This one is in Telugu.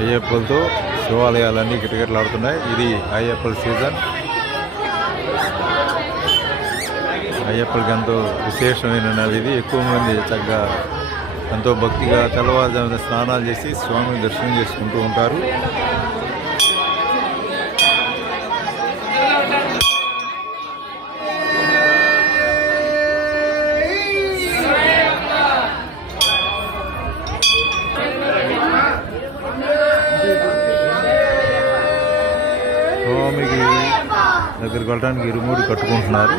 అయ్యప్పలతో శివాలయాలన్నీ కిటకిటలాడుతున్నాయి ఇది అయ్యప్పల సీజన్. అయ్యప్పలకి ఎంతో విశేషమైన నెల ఇది. ఎక్కువ మంది చక్కగా ఎంతో భక్తిగా తెల్లవారుజామున స్నానాలు చేసి స్వామిని దర్శనం చేసుకుంటూ ఉంటారు. స్వామికి దగ్గరికి వెళ్ళడానికి ఇరుమూడి కట్టుకుంటున్నారు.